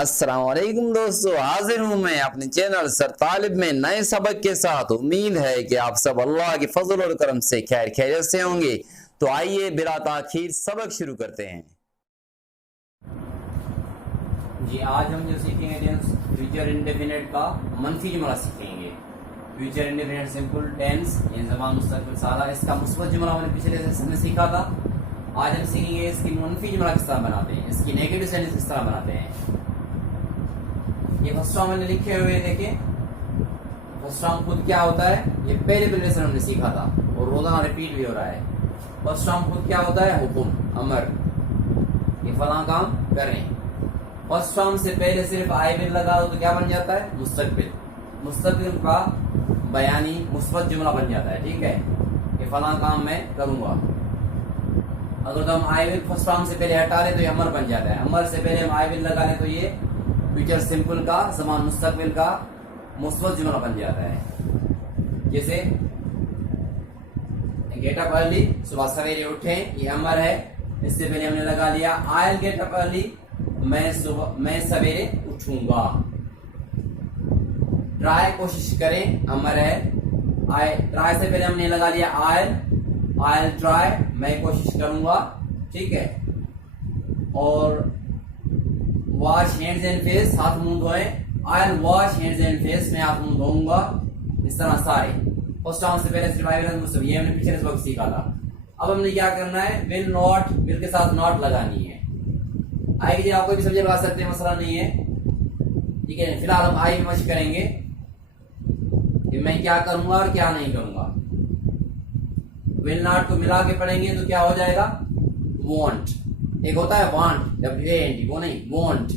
अस्सलाम वालेकुम दोस्तों, हाजिर हूँ मैं अपने चैनल सर तालिब में नए सबक के साथ। उम्मीद है कि आप सब अल्लाह के फजल और करम से खैर खैरियत से होंगे। तो आइए बिला ताखीर सबक शुरू करते हैं। जी, आज हम जो सीखेंगे फ्यूचर इंडेफिनिट का मनफी जुमला सीखेंगे। फ्यूचर इंडेफिनिट सिंपल टेंस यानी ज़मान मुस्तक़बिल सादा, इसका मुस्बत जुमला मैंने पिछले सेशन में सीखा था। आज हम सीखेंगे इसकी मनफी जुमला किस तरह बनाते हैं, इसकी नेगेटिव सेंटेंस किस तरह बनाते हैं। ये फर्स्ट फॉर्म मैंने लिखे हुए देखें। फर्स्ट फॉर्म खुद क्या होता है, ये पहले लेसन हमने सीखा था और रोजाना रिपीट भी हो रहा है। फर्स्ट फॉर्म खुद क्या होता है, हुक्म, अमर, ये फलां काम करें। फर्स्ट फॉर्म से पहले सिर्फ आई विल लगा दो तो क्या बन जाता है, मुस्तकबिल। मुस्तकबिल का बयानी मुस्बत जुमला बन जाता है। ठीक है, ये फलां काम मैं करूंगा। अगर तो हम आई विल फर्स्ट फॉर्म से पहले हटा ले तो ये अमर बन जाता है। अमर से पहले हम आई विल लगा ले तो ये फ्यूचर सिंपल का ज़मान मुस्तकबिल का मुस्बत जुमला बन जाता है। जैसे गेट अप अर्ली, सुबह सवेरे उठे, ये अमर है। इससे पहले हमने लगा लिया I will get up early, मैं सवेरे उठूंगा। ट्राई, कोशिश करें, अमर है। ट्राई से पहले हमने लगा लिया आई ट्राई, मैं कोशिश करूंगा। ठीक है, और वॉश हैंड्स एंड फेस, हाथ मुंह धोए, आई वॉश हैंड्स एंड फेस, मैं हाथ मुंह धोऊंगा। इस तरह सारे फर्स्ट फॉर्म से पहले सिर्फ आई विल, ये हमने पिछले वक्त सीखा था। अब हमने क्या करना है, विल नॉट, विल के साथ नॉट लगानी है। आई की जगह कोई भी सब्जेक्ट लगा सकते हैं, मसला नहीं है। ठीक है, फिलहाल हम आई मश करेंगे कि मैं क्या करूंगा और क्या नहीं करूंगा। विल नॉट को मिला के पढ़ेंगे तो क्या हो जाएगा, वॉन्ट। एक होता है वांट, WANT, वो नहीं, वॉन्ट,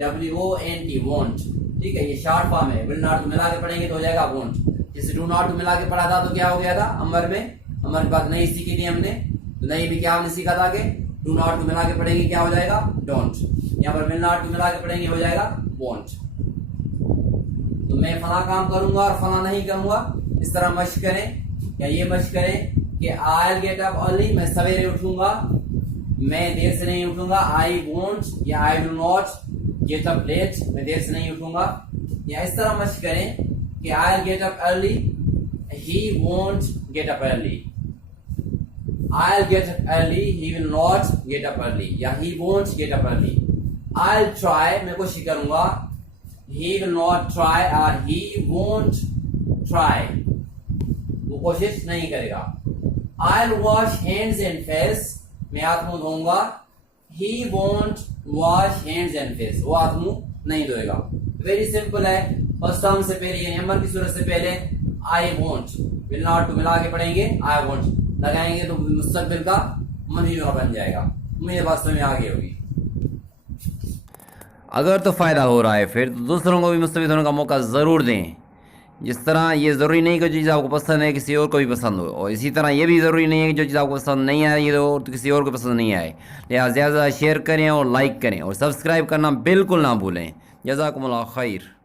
WONT, वॉन्ट। ठीक है, ये शॉर्ट फॉर्म है। विल नॉट को मिला के पढ़ेंगे तो हो जाएगा वॉन्ट। जैसे डू नॉट को मिला के पढ़ा था तो क्या हो गया था, अमर में, अमर की बात नहीं सीखी थी हमने, तो नहीं भी क्या हमने सीखा था कि डू नॉट को मिला के पढ़ेंगे क्या हो जाएगा, डोंट। यहाँ पर विल नॉट को मिला के पढ़ेंगे हो जाएगा वॉन्ट। तो मैं फला काम करूंगा और फला नहीं करूंगा, इस तरह मश्क करें। या ये मश्क करें कि I will get up early, मैं सवेरे उठूंगा, मैं देर से नहीं उठूंगा। आई वोंट या I will not get up late, मैं देर से नहीं उठूंगा। या इस तरह मश्क करें कि I will get up early, he won't get up early. I'll get up early, he will not get up early, या he won't get up early. I'll try, मैं कोशिश करूंगा, he will not try और he won't try, वो कोशिश नहीं करेगा। I'll wash hands and face, मैं हाथ मुंह धोऊंगा, he won't wash hands and face, वो हाथ मुंह नहीं धोएगा। वेरी सिंपल है। फर्स्ट टर्म से पहले यानी अमर की सूरत से पहले I won't, will not को मिला के पढ़ेंगे, I won't लगाएंगे तो मुस्तकबिल का मनफी जुमला बन जाएगा। मेरे बात समझ में आ गई होगी। अगर तो फ़ायदा हो रहा है फिर तो दूसरों को भी मुस्तफ़ीद होने का मौका ज़रूर दें। जिस तरह ये ज़रूरी नहीं कि जो चीज़ आपको पसंद है किसी और को भी पसंद हो, और इसी तरह ये भी ज़रूरी नहीं है कि जो चीज़ आपको पसंद नहीं आए तो किसी और को पसंद नहीं आए। लिहाजा ज़्यादा शेयर करें और लाइक करें और सब्सक्राइब करना बिल्कुल ना भूलें। जज़ाकुमुल्लाह खैर।